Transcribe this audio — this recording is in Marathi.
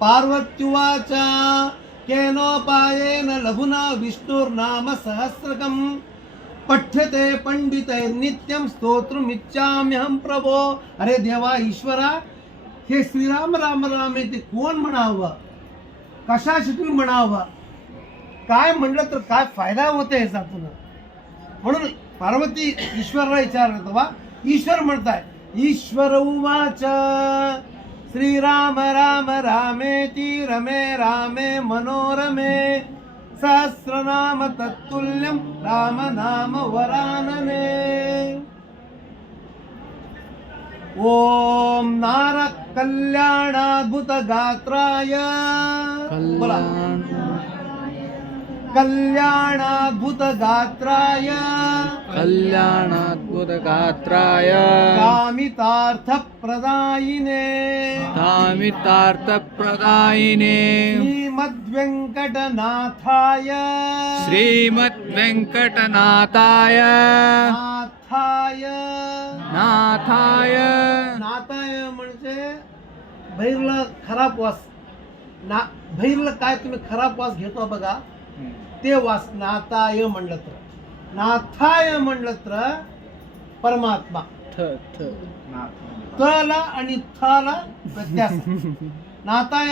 पार्वत्युवाच केनोपायेन लघुना विष्णुर्नाम सहस्रकम् पठ्यते पंडितैर्नित्यं स्तोत्रमिच्छाम्यहं प्रभो. अरे देवा ईश्वरा, हे श्रीराम राम राम ते कोण म्हणावं, कशासाठी म्हणावं, काय म्हणलं तर काय फायदा होते ह्याच्यातून. म्हणून पार्वती ईश्वराला विचारलं तेव्हा ईश्वर म्हणताय. ईश्वर उवाच श्रीराम राम रामेति रमे रामे मनोरमे सहस्रनाम तत्तुल्यं राम नाम वरानने. ओम नार कल्याणाद्भुत गात्राय बोला कल्याणाद्भुत गात्राय कल्याणाद्भुत गात्राय कामितार्थ प्रदायिने कामितार्थप्रदायिने श्रीमद्वेंकटनाथाय श्रीमद्वेंकटनाथाय नाथाय नाथाय नाथाय म्हणजे भैरला खराब वास ना. भैरला काय तुम्ही खराब वास घेतो बघा, ते वास नाथाय म्हणलं तर, नाथाय म्हणलं तर परमात्मा. तला आणि थाला व्यत्यास. नाथाय